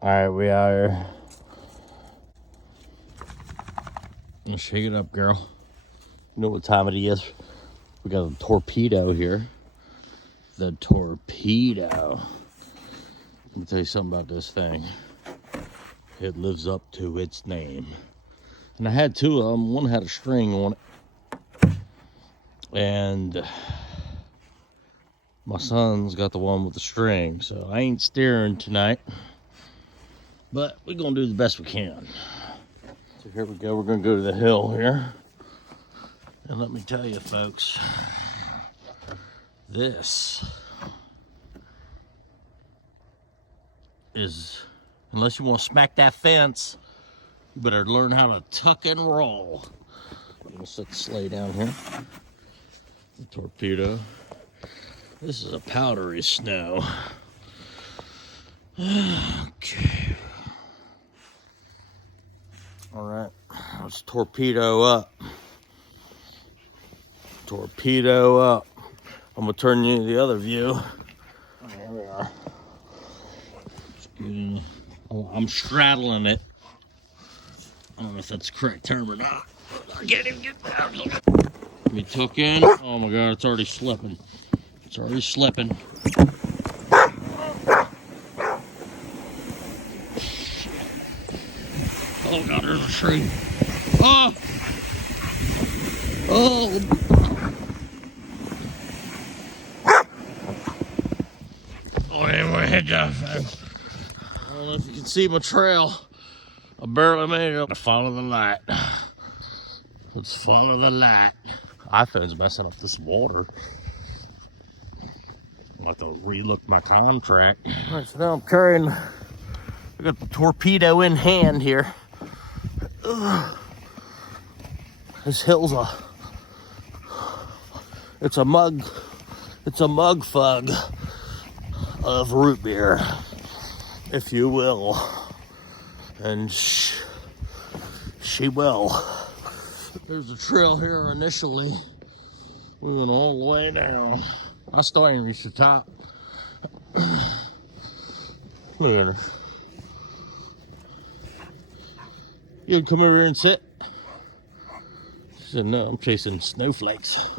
Alright, we are. Let's shake it up, girl. You know what time it is? We got a torpedo here. The Torpedo. Let me tell you something about this thing. It lives up to its name. And I had two of them. One had a string on it. And my son's got the one with the string. So I ain't steering tonight. But we're going to do the best we can. So here we go. We're going to go to the hill here. And let me tell you, folks. This is, unless you want to smack that fence, you better learn how to tuck and roll. I'm going to set the sleigh down here. The Torpedo. This is a powdery snow. Okay. All right, let's torpedo up. Torpedo up. I'm gonna turn you to the other view. There we are. I'm straddling it. I don't know if that's the correct term or not. I can't even get down. Let me tuck in. Oh my God, it's already slipping. It's already slipping. Oh God, there's a tree. Oh! Oh! Oh, anyway, head down. I don't know if you can see my trail. I barely made it. Follow the light. Let's follow the light. iPhone's messing up this water. I'll have to relook my contract. All right, so now I'm carrying, I got the Torpedo in hand here. This hill's it's a mug fug of root beer, if you will. And she will. There's a trail here initially. We went all the way down. I still ain't reached the top. Look at her. You come over here and sit? She said, no, I'm chasing snowflakes.